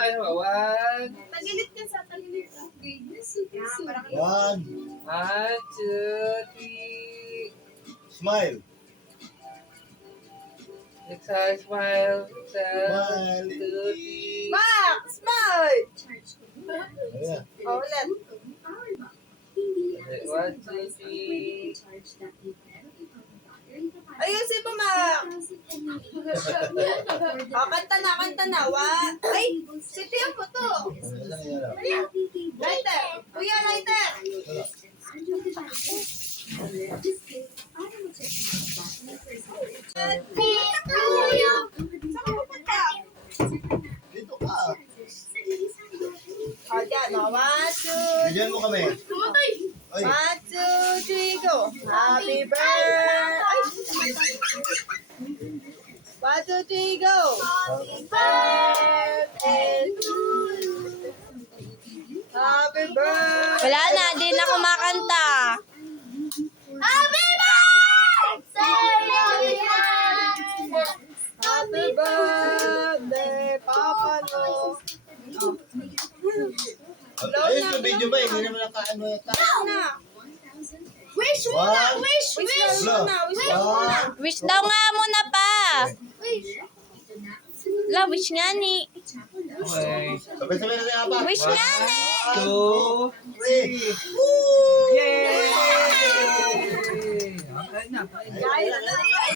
smile mo. One. Tagilid ka sa tagilid. One. One, two, three. Smile. Exhale, smile. Exhale. Smile. Two, three. Max! Smile! Ayan. Ulit. One, two, three. Ayusin mo, Max! Kanta na. Ay! Sitiyan mo to! Lighter! Kuya, lighter! Saan ka pupunta? Dito ka. O, dyan, o. 1, 2, Bigyan mo kami. Ay. 1, 2, 3, go! Happy birthday! Ay! 1, 2, 3, go! Happy birthday to you! Happy birthday! Wala na, di na kumakanta. Happy birthday! Happy birthday, Papa Lo! Ayun yung video ba? Hindi naman nakaano yata. Na! Wish muna! Wish muna! Wish daw nga muna pa. La, wish nga ni. Okay. Sabay-sabay na tayo pa. Wish nga ni. Two, Three. yay! Okay na. Guys,